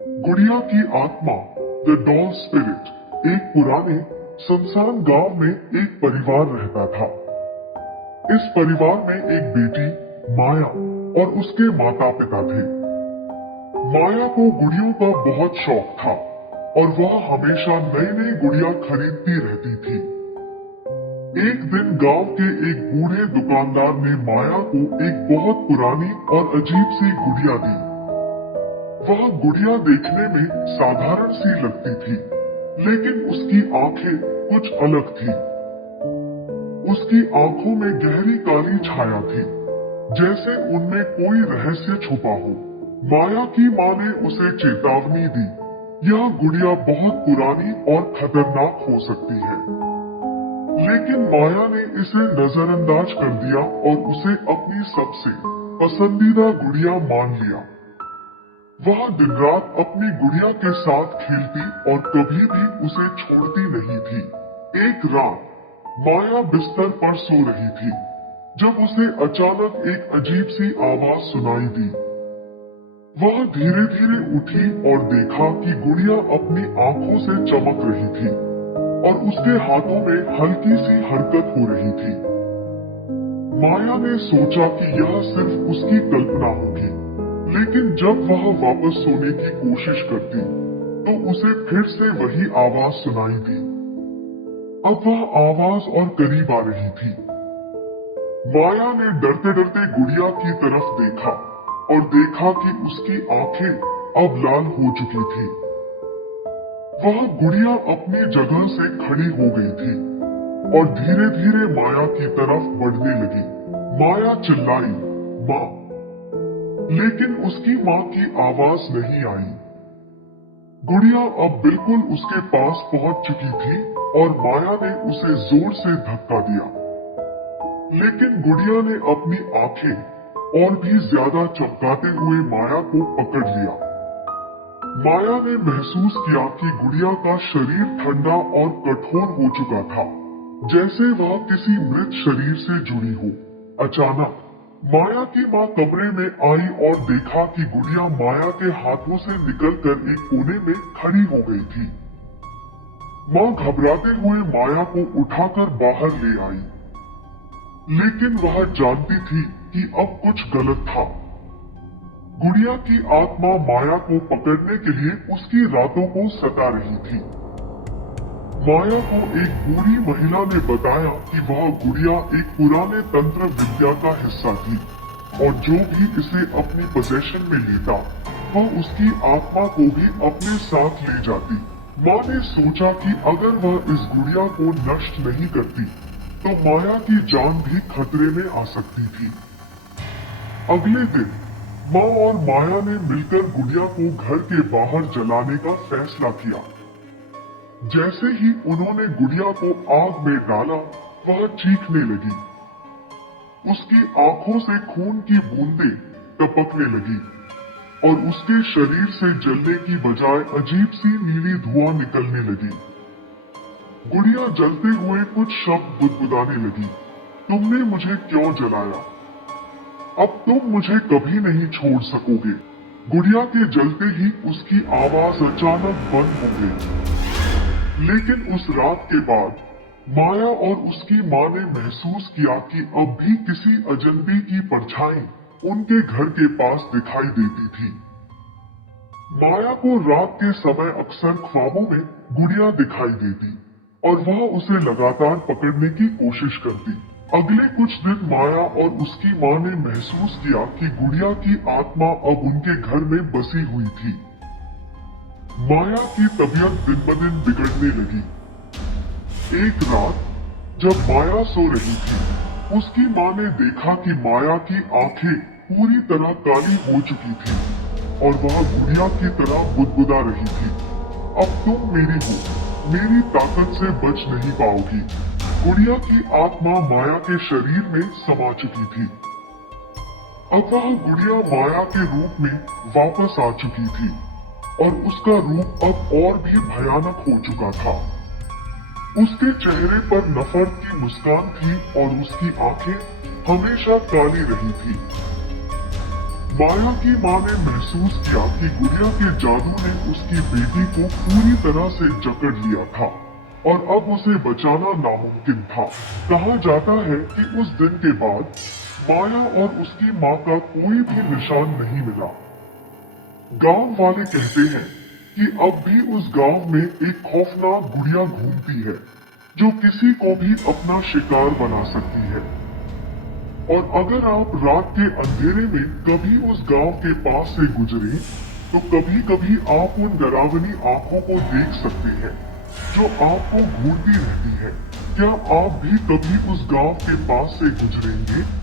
गुड़िया की आत्मा द डॉल स्पिरिट एक पुराने सुनसान गांव में एक परिवार रहता था। इस परिवार में एक बेटी माया और उसके माता पिता थे। माया को गुड़ियों का बहुत शौक था और वह हमेशा नई नई गुड़िया खरीदती रहती थी। एक दिन गांव के एक बूढ़े दुकानदार ने माया को एक बहुत पुरानी और अजीब सी गुड़िया दी। वह गुड़िया देखने में साधारण सी लगती थी, लेकिन उसकी आंखें कुछ अलग थी। उसकी आंखों में गहरी काली छाया थी, जैसे उनमें कोई रहस्य छुपा हो। माया की माँ ने उसे चेतावनी दी, यह गुड़िया बहुत पुरानी और खतरनाक हो सकती है। लेकिन माया ने इसे नजरअंदाज कर दिया और उसे अपनी सबसे पसंदीदा गुड़िया मान लिया। वह दिन रात अपनी गुड़िया के साथ खेलती और कभी भी उसे छोड़ती नहीं थी। एक रात माया बिस्तर पर सो रही थी जब उसे अचानक एक अजीब सी आवाज सुनाई दी। वह धीरे धीरे उठी और देखा कि गुड़िया अपनी आंखों से चमक रही थी और उसके हाथों में हल्की सी हरकत हो रही थी। माया ने सोचा कि यह सिर्फ उसकी कल्पना होगी, लेकिन जब वह वापस सोने की कोशिश करती तो उसे फिर से वही आवाज सुनाई दी। अब वह आवाज और करीब आ रही थी। माया ने डरते डरते गुड़िया की तरफ देखा और देखा कि उसकी आंखें अब लाल हो चुकी थी। वह गुड़िया अपनी जगह से खड़ी हो गई थी और धीरे धीरे माया की तरफ बढ़ने लगी। माया चिल्लाई, माँ, लेकिन उसकी माँ की आवाज नहीं आई। गुड़िया अब बिल्कुल उसके पास पहुंच चुकी थी और माया ने उसे जोर से धक्का दिया, लेकिन गुड़िया ने अपनी आंखें और भी ज्यादा चमकाते हुए माया को पकड़ लिया। माया ने महसूस किया कि गुड़िया का शरीर ठंडा और कठोर हो चुका था, जैसे वह किसी मृत शरीर से जुड़ी हो। अचानक माया की माँ कमरे में आई और देखा कि गुड़िया माया के हाथों से निकलकर एक कोने में खड़ी हो गई थी। माँ घबराते हुए माया को उठाकर बाहर ले आई, लेकिन वह जानती थी कि अब कुछ गलत था। गुड़िया की आत्मा माया को पकड़ने के लिए उसकी रातों को सता रही थी। माया को एक बूढ़ी महिला ने बताया कि वह गुड़िया एक पुराने तंत्र विद्या का हिस्सा थी और जो भी इसे अपनी पोजेशन में लेता वह उसकी आत्मा को भी अपने साथ ले जाती। माँ ने सोचा कि अगर वह इस गुड़िया को नष्ट नहीं करती तो माया की जान भी खतरे में आ सकती थी। अगले दिन माँ और माया ने मिलकर गुड़िया को घर के बाहर जलाने का फैसला किया। जैसे ही उन्होंने गुड़िया को आग में डाला, वह चीखने लगी। उसकी आंखों से खून की बूंदें टपकने लगी और उसके शरीर से जलने की बजाय अजीब सी नीली धुआं निकलने लगी। गुड़िया जलते हुए कुछ शब्द बुदबुदाने लगी, तुमने मुझे क्यों जलाया? अब तुम मुझे कभी नहीं छोड़ सकोगे। गुड़िया के जलते ही उसकी आवाज अचानक बंद हो गई। लेकिन उस रात के बाद माया और उसकी माँ ने महसूस किया कि अब भी किसी अजनबी की परछाई उनके घर के पास दिखाई देती थी। माया को रात के समय अक्सर ख्वाबों में गुड़िया दिखाई देती और वह उसे लगातार पकड़ने की कोशिश करती। अगले कुछ दिन माया और उसकी माँ ने महसूस किया कि गुड़िया की आत्मा अब उनके घर में बसी हुई थी। माया की तबीयत दिन ब दिन बिगड़ने लगी। एक रात जब माया सो रही थी, उसकी माँ ने देखा कि माया की आंखें पूरी तरह काली हो चुकी थी और वह गुड़िया की तरह बुदबुदा रही थी, अब तुम मेरी हो, मेरी ताकत से बच नहीं पाओगी। गुड़िया की आत्मा माया के शरीर में समा चुकी थी। अब वह गुड़िया माया के रूप में वापस आ चुकी थी और उसका रूप अब और भी भयानक हो चुका था। उसके चेहरे पर नफरत की मुस्कान थी और उसकी आंखें हमेशा काली रही थी। माया की मां ने महसूस किया कि गुड़िया के जादू ने उसकी बेटी को पूरी तरह से जकड़ लिया था और अब उसे बचाना नामुमकिन था। कहा जाता है कि उस दिन के बाद माया और उसकी मां का कोई भी निशान नहीं मिला। गांव वाले कहते हैं कि अब भी उस गांव में एक खौफनाक गुड़िया घूमती है जो किसी को भी अपना शिकार बना सकती है। और अगर आप रात के अंधेरे में कभी उस गांव के पास से गुजरे तो कभी कभी आप उन डरावनी आंखों को देख सकते हैं जो आपको घूरती रहती है। क्या आप भी कभी उस गांव के पास से गुजरेंगे?